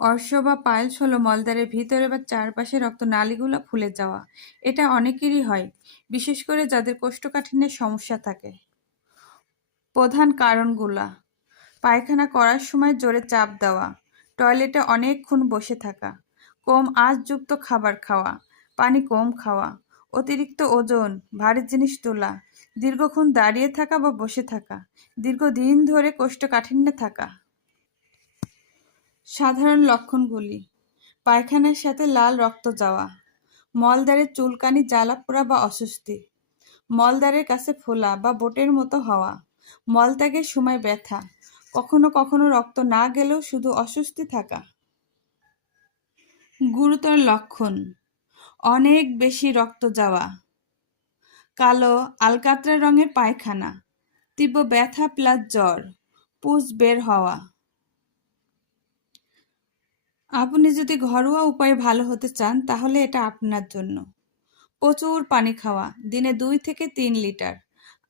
অর্শ বা পাইলস হলো মলদ্বারের ভিতরে বা চারপাশে রক্তনালীগুলো ফুলে যাওয়া। এটা অনেকেরই হয়, বিশেষ করে যাদের কোষ্ঠকাঠিন্যের সমস্যা থাকে। প্রধান কারণগুলা: পায়খানা করার সময় জোরে চাপ দেওয়া, টয়লেটে অনেকক্ষণ বসে থাকা, কম আঁশযুক্ত খাবার খাওয়া, পানি কম খাওয়া, অতিরিক্ত ওজন, ভারী জিনিস তোলা, দীর্ঘক্ষণ দাঁড়িয়ে থাকা বা বসে থাকা, দীর্ঘদিন ধরে কোষ্ঠকাঠিন্যে থাকা। সাধারণ লক্ষণগুলি: পায়খানার সাথে লাল রক্ত যাওয়া, মলদ্বারে চুলকানি, জ্বালাপোড়া বা অস্বস্তি, মলদ্বারের কাছে ফোলা বা বোটের মতো হওয়া, মলত্যাগের সময় ব্যথা, কখনো কখনো রক্ত না গেলেও শুধু অস্বস্তি থাকা। গুরুতর লক্ষণ: অনেক বেশি রক্ত যাওয়া, কালো আলকাতরা রঙের পায়খানা, তীব্র ব্যথা প্লাস জ্বর, পুজ বের হওয়া। আপনি যদি ঘরোয়া উপায়ে ভালো হতে চান তাহলে এটা আপনার জন্য। প্রচুর পানি খাওয়া, দিনে 2 থেকে 3 লিটার।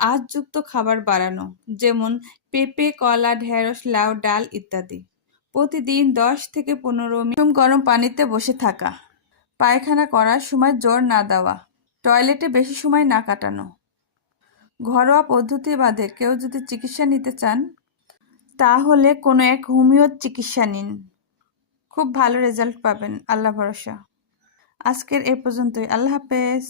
আঁশযুক্ত খাবার বাড়ানো, যেমন পেঁপে, কলা, ঢেঁড়স, লাউ, ডাল ইত্যাদি। প্রতিদিন 10 থেকে 15 মিনিট গরম পানিতে বসে থাকা। পায়খানা করার সময় জোর না দেওয়া। টয়লেটে বেশি সময় না কাটানো। ঘরোয়া পদ্ধতি বাদে কেউ যদি চিকিৎসা নিতে চান তাহলে কোনো এক হোমিও চিকিৎসা নিন, খুব ভালো রেজাল্ট পাবেন, আল্লাহ ভরসা। আজকের এ পর্যন্তই। আল্লাহ হাফেজ।